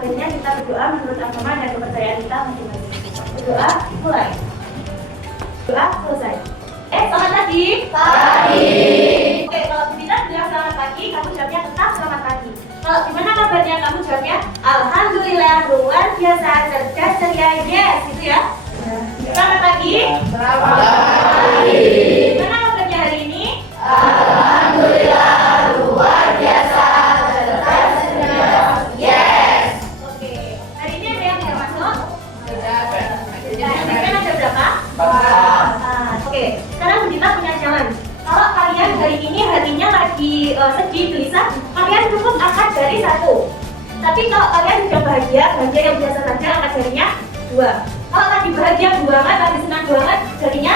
Selanjutnya kita berdoa menurut agama dan kepercayaan kita masing-masing. Berdoa mulai. Doa selesai. Selamat pagi. Pagi. Oke, kalau kita bilang selamat pagi, kamu jawabnya tetap selamat pagi. Kalau gimana kabarnya, kamu jawabnya alhamdulillah, luar biasa, cerdas, ceria, yes, gitu ya. Selamat pagi. Selamat pagi. Gimana kabarnya hari ini? Alhamdulillah, luar biasa, cerdas, ceria, yes. Oke, hari ini ada yang tidak masuk? Ada berapa? Oke, sekarang kita punya jalan. Kalau kalian hari ini hatinya lagi sedih, gelisah, kalian cukup angkat jari 1. Tapi kalau kalian sudah bahagia yang biasa saja, angkat jarinya 2. Kalau lagi bahagia banget, lagi senang banget, jarinya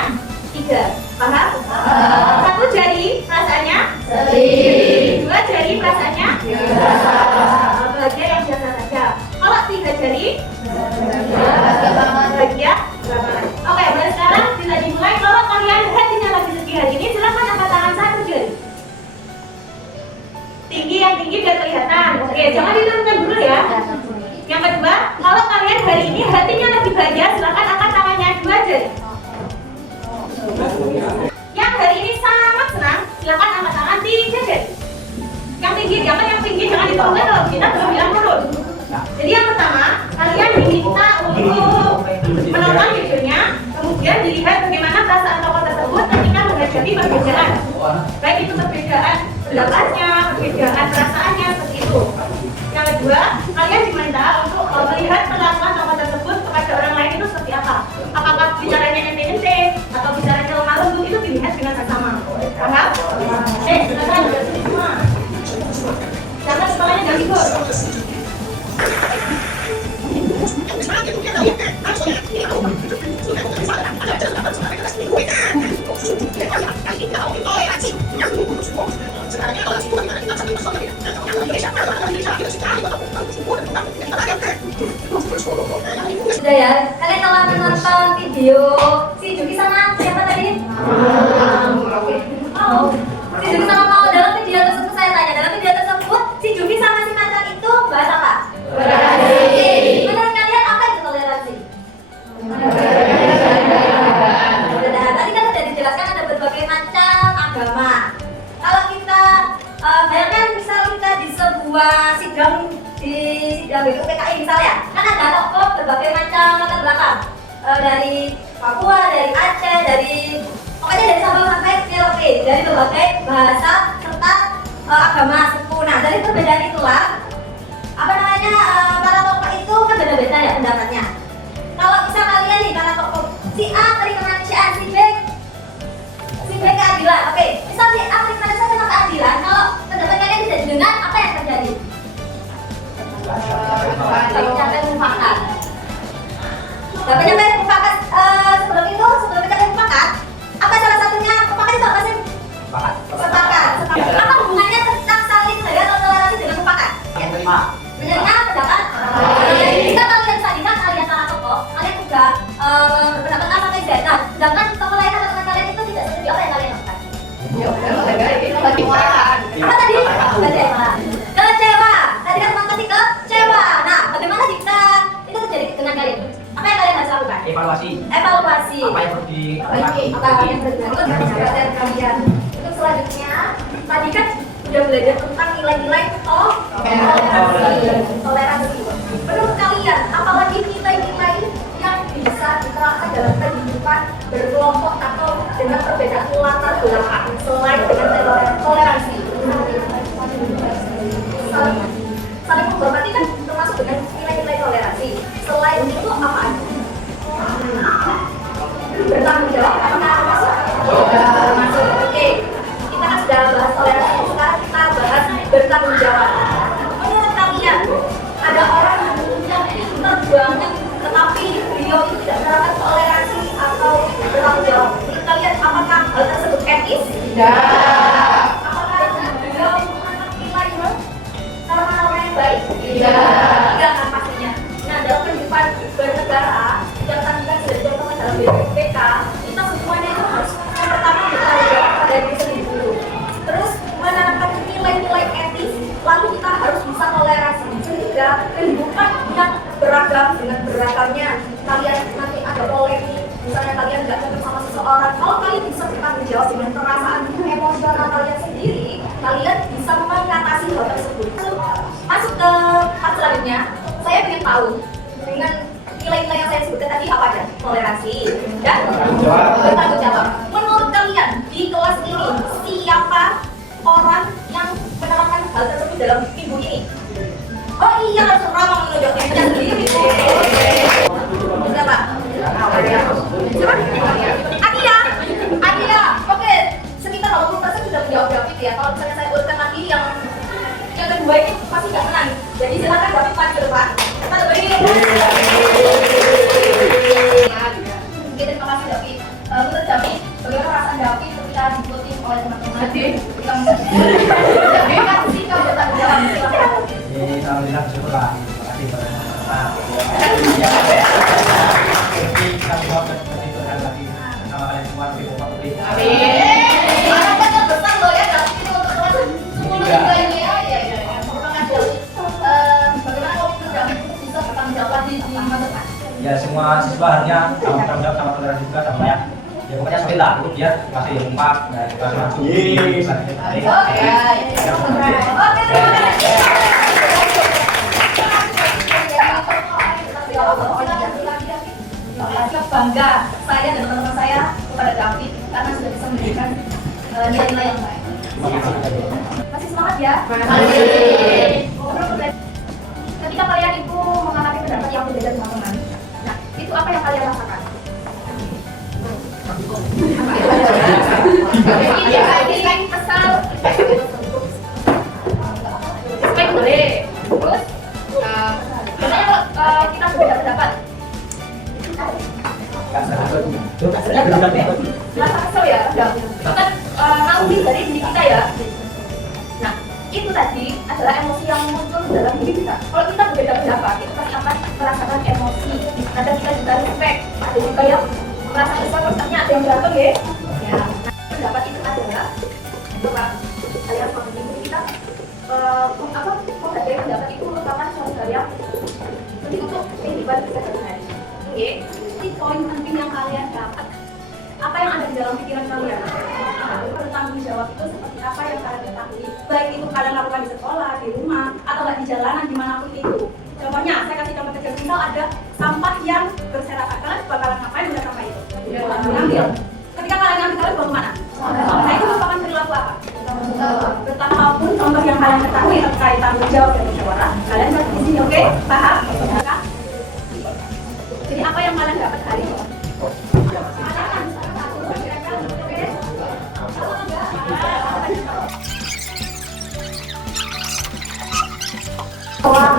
3. Paham? 1 jari perasaannya sedih, 2 jari perasaannya bahagia yang biasa saja. Kalau 3 jari bahagia banget. Oke, mulai sekarang bisa dimulai. Kalau kalian hatinya lagi sedih hari ini, silakan angkat tangan 1 jari. Tinggi, yang tinggi biar kelihatan. Oke, jangan diturunkan dulu ya. Yang kedua, kalau kalian hari ini hatinya lagi bahagia, silakan angkat tangannya 2 jari. Yang hari ini sangat senang, silakan angkat tangan 3 jari. Yang tinggi, yang tinggi jangan diturunkan kalau kita belum bilang turun. Jadi yang pertama, kalian diminta untuk menonton videonya, kemudian dilihat bagaimana perasaan tokoh tersebut ketika menghadapi perbedaan. Baik itu perbedaan pendapatnya, perbedaan perasaannya, seperti itu. Yang kedua, kalian diminta untuk melihat perlakuan tokoh tersebut kepada orang lain itu seperti apa. Apakah bicaranya ente-ente atau bicaranya lemah lembut, itu dilihat dengan seksama. Paham? Silakan semua. Jangan kepalanya jangan ikut. Sudah ya, kalian telah menonton video si Juki sama siapa tadi? Si Juki sama Mau. Dalam video tersebut saya tanya, dalam video tersebut si Juki sama si Macan itu bahas apa? Toleransi. Menurut kalian apa itu toleransi? Tadi kan sudah dijelaskan ada berbagai macam agama. Kalau kita bayangkan misal kita di sebuah sidang BPKI misalnya, kan ada tokoh berbagai macam latar belakang, dari Papua, dari Aceh, pokoknya dari Sabang sampai Merauke, dari berbagai bahasa serta agama suku. Nah, dari perbedaan itulah para tokoh itu kan beda-beda ya pendapatnya. Kalau misal kalian nih, para tokoh si A beri kemanusiaan, si B keadilan. Oke, misal si A beri kemanusiaan sama keadilan, kalau pendapat kalian tidak didengar, apa yang terjadi? Sampai mufakat. Sampai mufakat. Sebelum mencapai mufakat, apa salah satunya mufakat itu apa sih? Sepakat. Apa hubungannya tentang saling melihat atau toleransi dengan mufakat? Menerima pendapat. Jika kalian sandingkan kalian salah tokoh, kalian juga berpendapat A sampai Z. Nah, sedangkan tokoh lain atau teman kalian itu tidak setuju, apa yang kalian lakukan? Apa tadi? Kecewa. Tadi kan teman tadi kecewa. Nah, bagaimana jika itu terjadi dengan kalian? Apa yang kalian harus lakukan? Evaluasi. Apa yang perlu diperbaiki? Dan kalian. Untuk selanjutnya, tadi kan sudah belajar tentang nilai-nilai toleransi. Menurut kalian, apalagi nilai-nilai yang bisa diterapkan dalam kehidupan berkelompok atau dengan perbedaan latar belakang selain dengan toleransi? Saling menghormati kan termasuk dengan nilai-nilai toleransi. Selain itu apa aja? Bertanggung jawab apakah termasuk? Termasuk. Oke, kita kan sudah bahas toleransi, sekarang kita bahas bertanggung jawab. Menurut kalian, ada orang yang pintar banget tetapi beliau itu tidak menerapkan toleransi atau bertanggung jawab. Menurut kalian, apakah hal tersebut etis? Tidak. Apakah beliau menganut nilai norma-norma yang baik? Tidak kan pastinya. Nah, dalam kehidupan bernegara yang tadi kan sudah dicontohkan dalam BPK, kita semuanya itu harus yang pertama bertanggung jawab pada diri sendiri dulu. Terus menanamkan nilai-nilai etis, lalu kita kehidupan yang beragam dengan beragamnya. Kalian nanti ada polemik, misalnya kalian nggak cocok sama seseorang, kalau kalian bisa bertanggung jawab dengan perasaan emosional kalian sendiri, kalian bisa mengatasi hal tersebut. Masuk ke part selanjutnya, saya ingin tahu dengan nilai-nilai yang saya sebutkan tadi apa aja? Toleransi dan bertanggung jawab. Menurut kalian di kelas ini siapa orang yang menerapkan hal tersebut dalam minggu ini? Oh iya, langsung ramah menunjukkan sendiri. Siapa? Adia. Adia. Oke, sekitar 20% sudah menjawab David ya. Kalau misalnya saya urutkan lagi yang kedua ini pasti nggak menang. Jadi silakan David maju ke depan. Kita beri. Oke, terima kasih David. Menurut David, bagaimana perasaan David ketika diikuti oleh teman-teman? David kan sih kalau bertanggung jawab. Alhamdulillah bersyukurlah. Terima kasih kepada teman-teman. Kita semua seperti itu dan lagi bersama kalian semua di Bapak Publik. Amin. Harapannya besar loh ya David untuk kelas 10 juga ini ya. Terima kasih. Bagaimana kalau menurut David untuk bisa bertanggung jawab di masa depan? Ya semua siswa harusnya sama bertanggung jawab sama toleransi juga sama ya. Ya pokoknya sulit lah, itu dia masih empat dan juga masuk. Oke, terima kasih. Bangga saya dan teman-teman saya kepada David karena sudah bisa memberikan nilai-nilai yang baik. Masih semangat ya? Ketika kalian itu mengalami pendapat yang berbeda dengan teman, nah itu apa yang kalian rasakan? Dislike kesal, dislike boleh. Terus, biasanya kalau kita berbeda pendapat, rasa kesel ya, bahkan naudih dari diri kita ya. Nah, itu tadi adalah emosi yang muncul dalam diri kita. Kalau kita berbeda pendapat, itu pasti akan merasakan emosi. Ada kita juga respect, ada juga yang merasa kesal, terusnya ada yang berantem ya. Ya, pendapat itu adalah apa? Alias menurut kita menghargai pendapat itu merupakan suatu hal yang penting untuk kehidupan kita sehari-hari. Oke, ini poin penting yang kalian dapat. Apa yang ada di dalam pikiran kalian? Bertanggung jawab itu seperti apa yang kalian ketahui? Baik itu kalian lakukan di sekolah, di rumah, atau di jalanan, dimanapun itu. Contohnya, saya kasih contoh kecil. Misal ada sampah yang berserakan, kalian bakalan ngapain dengan sampah itu? Ngambil. Ketika kalian ngambil, kalian bawa kemana? Nah, itu merupakan perilaku apa? Betapapun contoh yang kalian ketahui terkait tanggung jawab dan musyawarah, kalian harus di sini, oke? Paham? Jadi apa yang kalian dapat hari ini?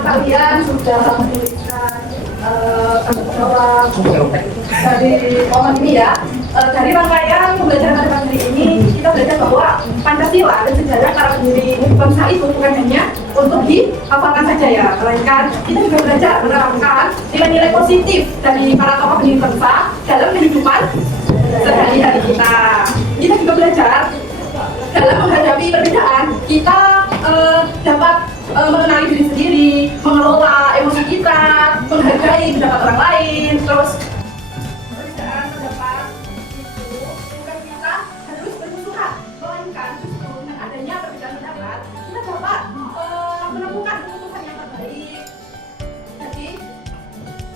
Kalian sudah memberikan jawab dari momen ini ya. Dari rangkaian pembelajaran pada pagi ini kita belajar bahwa Pancasila dan sejarah para pendiri bangsa itu bukan hanya untuk dihafalkan saja ya, melainkan kita juga belajar menerapkan nilai-nilai positif dari para tokoh pendiri bangsa dalam kehidupan sehari-hari kita. Kita juga belajar dalam menghadapi perbedaan kita dapat mengenali diri sendiri, mengelola emosi kita, menghargai pendapat orang lain, terus perbedaan pendapat itu bukan kita harus bermusuhan, melainkan justru dengan adanya perbedaan pendapat kita dapat menemukan keputusan yang terbaik. Jadi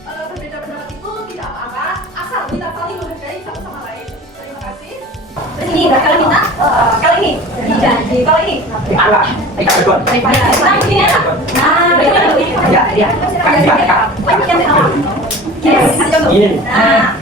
perbedaan pendapat itu tidak apa-apa, asal kita saling menghargai satu sama lain. Terima kasih. Terus ini kali kita kali ini janji kalau ini Apa? nah